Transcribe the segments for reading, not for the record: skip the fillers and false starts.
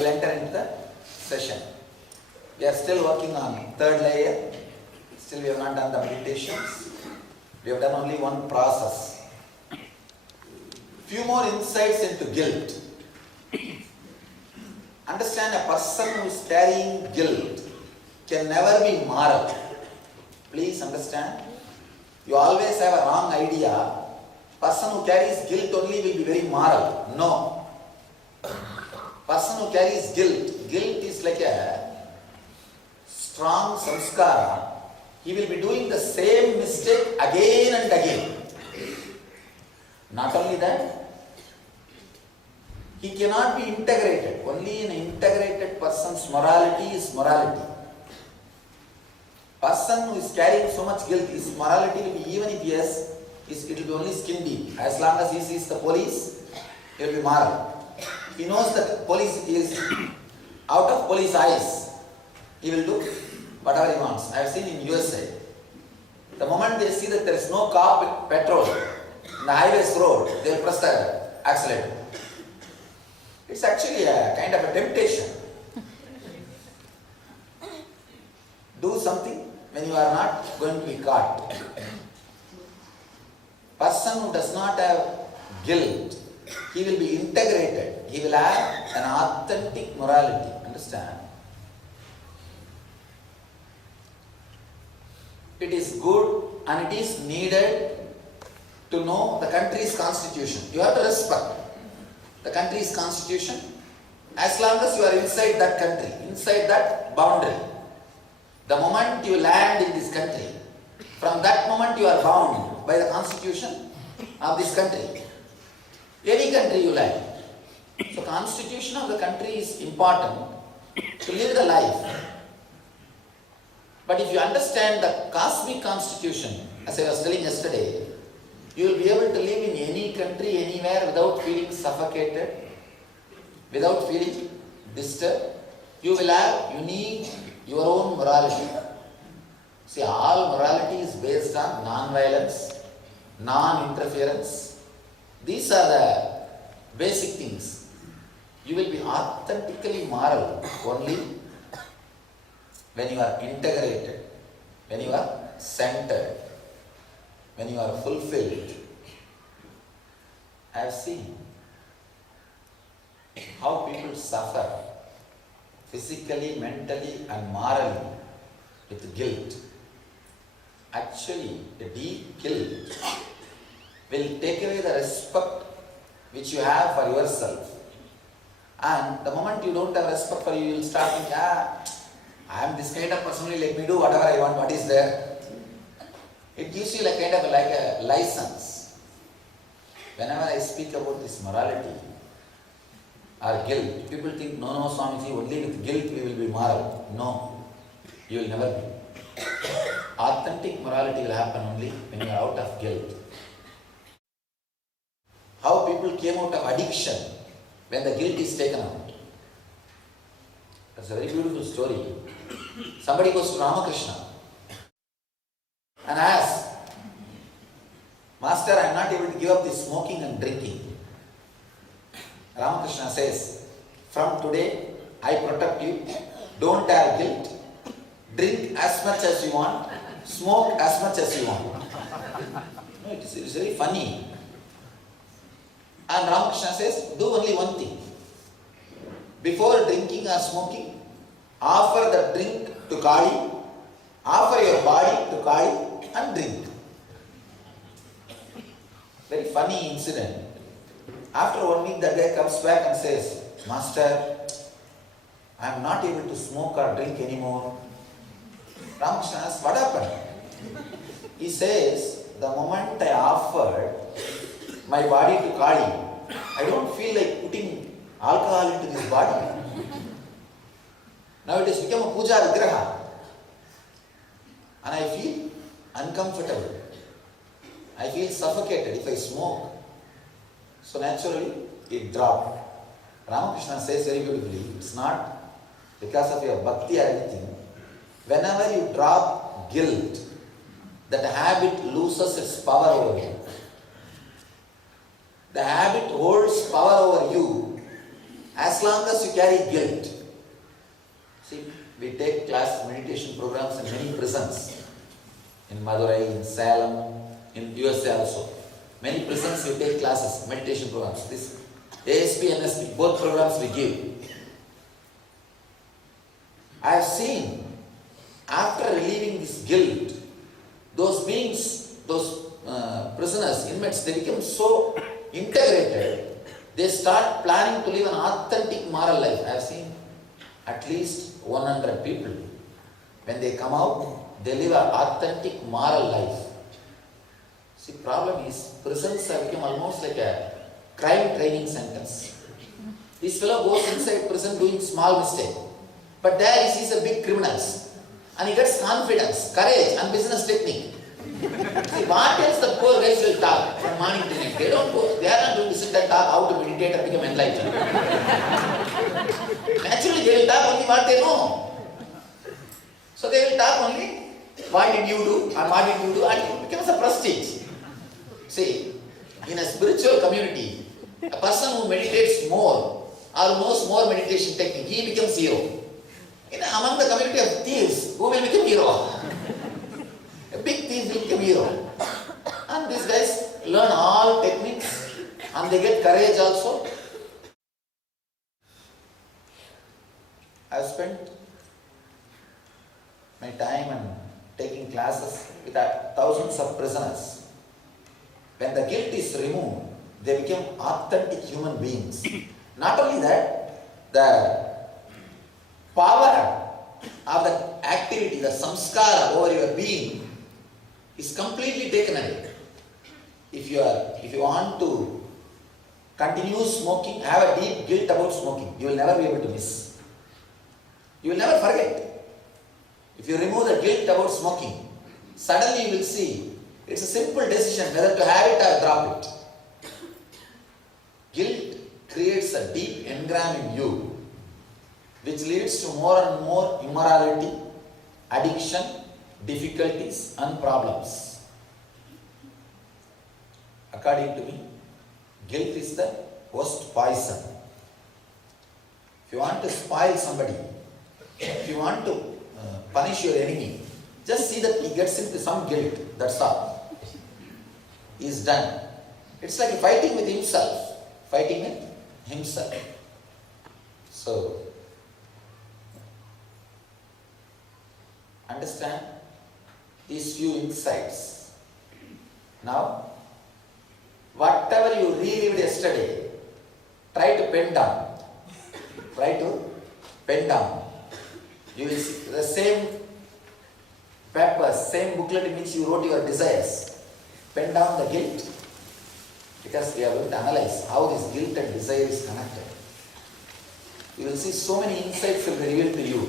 will enter into the session. We are still working on third layer. Still we have not done the meditations. We have done only one process. Few more insights into guilt. Understand, a person who is carrying guilt can never be moral. Please understand. You always have a wrong idea. Person who carries guilt only will be very moral. No. Person who carries guilt is like a strong samskara. He will be doing the same mistake again and again. Not only that, he cannot be integrated. Only an integrated person's morality is morality. Person who is carrying so much guilt, his morality will be, even if he has, it will be only skin deep. As long as he sees the police, he will be moral. If he knows that police is out of police eyes, he will do whatever he wants. I have seen in USA. The moment they see that there is no car petrol in the highways road, they will press the accelerator. It's actually a kind of a temptation. Do something when you are not going to be caught. Person who does not have guilt, he will be integrated. He will have an authentic morality. Understand? It is good and it is needed to know the country's constitution. You have to respect the country's constitution as long as you are inside that country, inside that boundary. The moment you land in this country, from that moment you are bound by the constitution of this country. Any country you like. So constitution of the country is important to live the life. But if you understand the cosmic constitution, as I was telling yesterday, you will be able to live in any country, anywhere without feeling suffocated, without feeling disturbed. You will have unique, your own morality. See, all morality is based on non-violence, non-interference. These are the basic things. You will be authentically moral only when you are integrated, when you are centered, when you are fulfilled. I have seen how people suffer physically, mentally and morally with guilt. Actually, the deep guilt will take away the respect which you have for yourself. And the moment you don't have respect for you, you will start thinking, I am this kind of person, let me do whatever I want, what is there. It gives you like a license. Whenever I speak about this morality or guilt, people think, no, Swamiji, only with guilt we will be moral. No, you will never be. Authentic morality will happen only when you are out of guilt. How people came out of addiction when the guilt is taken out. That's a very beautiful story. Somebody goes to Ramakrishna and asks, Master, I am not able to give up this smoking and drinking. Ramakrishna says, from today I protect you. Don't have guilt. Drink as much as you want. Smoke as much as you want. No, it's very funny. And Ramakrishna says, do only one thing. Before drinking or smoking, offer the drink to Kali, offer your body to Kali and drink. Very funny incident. After 1 week, the guy comes back and says, Master, I am not able to smoke or drink anymore. Ramakrishna asks, what happened? He says, the moment I offered my body to Kali, I don't feel like putting alcohol into this body. Now it has become a puja vigraha. And I feel uncomfortable. I feel suffocated if I smoke. So naturally, it dropped. Ramakrishna says very beautifully, it's not because of your bhakti or anything. Whenever you drop guilt, that habit loses its power over you. The habit holds power over you as as long as you carry guilt. See, we take class meditation programs in many prisons. In Madurai, in Salem, in USA also. Many prisons we take classes, meditation programs. This ASP, NSC, both programs we give. I have seen, after relieving this guilt, those beings, those prisoners, inmates, they become so integrated, they start planning to live an authentic moral life. I have seen at least 100 people. When they come out, they live an authentic moral life. See, problem is, prisons have become almost like a crime training centers. This fellow goes inside prison doing small mistake. But there he sees a big criminals. And he gets confidence, courage and business technique. See, what else the poor guys will talk from morning to night? They don't go, they are not going to sit and talk how to meditate and become enlightened. Naturally, they will talk only what they know. So they will talk only what did you do and what did you do, and it becomes a prestige. See, in a spiritual community, a person who meditates more or knows more meditation technique, he becomes hero. Among the community of thieves, who will become hero? A big thief will become hero. And these guys learn all techniques and they get courage also. I have spent my time and taking classes with thousands of prisoners. When the guilt is removed, they become authentic human beings. Not only that, the power of the activity, the samskara over your being is completely taken away. If you want to continue smoking, have a deep guilt about smoking, you will never be able to miss. You will never forget. If you remove the guilt about smoking, suddenly you will see it's a simple decision whether to have it or drop it. Guilt creates a deep engram in you, which leads to more and more immorality, addiction, difficulties and problems. According to me, guilt is the worst poison. If you want to spoil somebody, if you want to punish your enemy, just see that he gets into some guilt, that's all. He is done. It's like fighting with himself. So, understand these few insights. Now, whatever you relived yesterday, try to pen down. You will see the same paper, same booklet in which you wrote your desires. Pen down the guilt, because we are going to analyze how this guilt and desire is connected. You will see so many insights will be revealed to you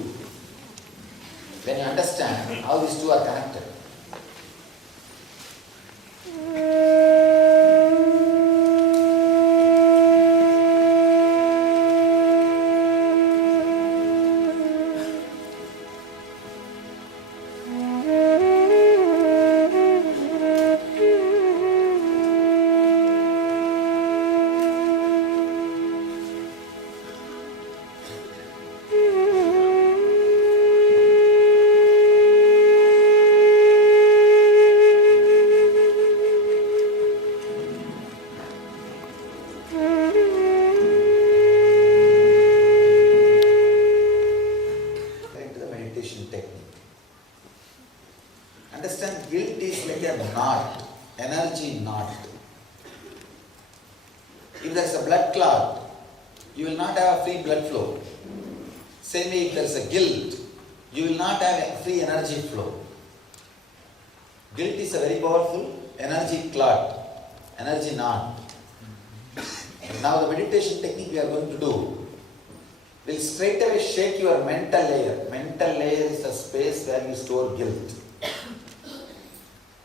when you understand how these two are connected. If there is a blood clot, you will not have a free blood flow. Same way, if there is a guilt, you will not have a free energy flow. Guilt is a very powerful energy clot, energy knot. Now the meditation technique we are going to do will straight away shake your mental layer. Mental layer is the space where you store guilt.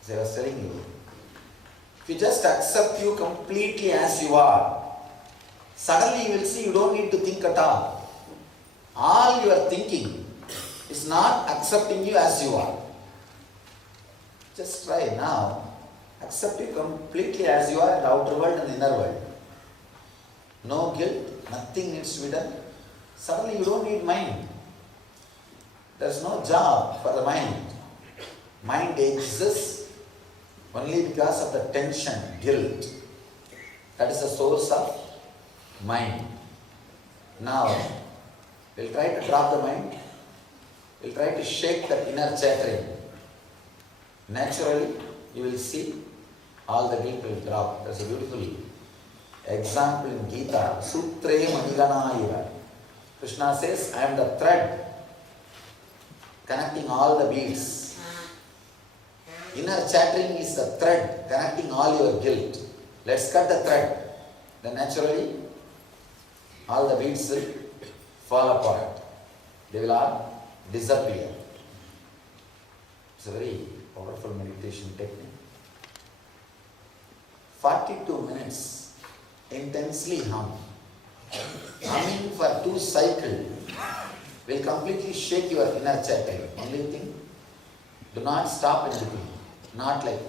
As I was telling you, if you just accept you completely as you are, suddenly you will see you don't need to think at all. All your thinking is not accepting you as you are. Just try now. Accept you completely as you are in the outer world and the inner world. no guilt, nothing needs to be done. Suddenly you don't need mind. There's no job for the mind. Mind exists only because of the tension, guilt. That is the source of mind. Now, we'll try to drop the mind. We'll try to shake that inner chattering. Naturally, you will see all the guilt will drop. There's a beautiful example in Gita. Sutre Maniganayira. Krishna says, I am the thread connecting all the beads. Inner chattering is the thread connecting all your guilt. Let's cut the thread. Then naturally, all the beads will fall apart. They will all disappear. It's a very powerful meditation technique. 42 minutes, intensely hum. Humming for 2 cycles will completely shake your inner chattering. Only thing, do not stop in between. Not like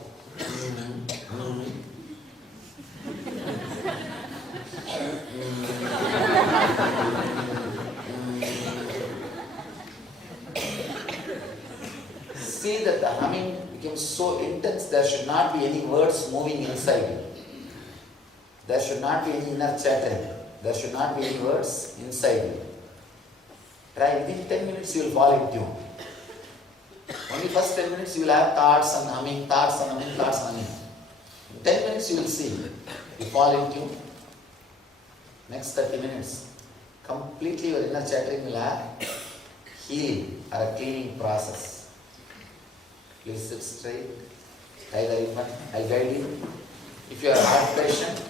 see that the humming becomes so intense, there should not be any words moving inside you. There should not be any inner chattering. There should not be any words inside you. Try within 10 minutes you will fall in tune. Only first 10 minutes you will have thoughts and humming, thoughts and humming, thoughts and humming. In 10 minutes you will see, you fall in tune. Next 30 minutes, completely your inner chattering will have healing or a cleaning process. Please sit straight, tie the ribbon, I'll guide you. If you are a heart patient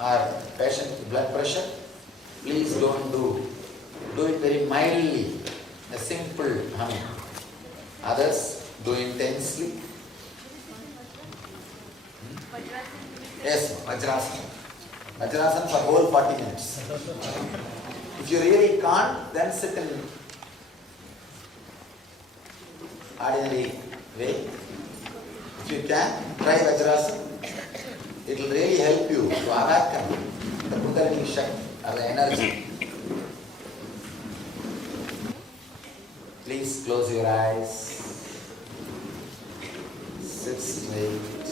or patient with blood pressure, please don't do it very mildly, a simple humming. Others, do intensely. Yes, Vajrasana. Vajrasana for whole 40 minutes. If you really can't, then sit in ordinary way. If you can, try Vajrasana. It will really help you to awaken the Kundalini Shakti or the energy. Please close your eyes. Sit straight.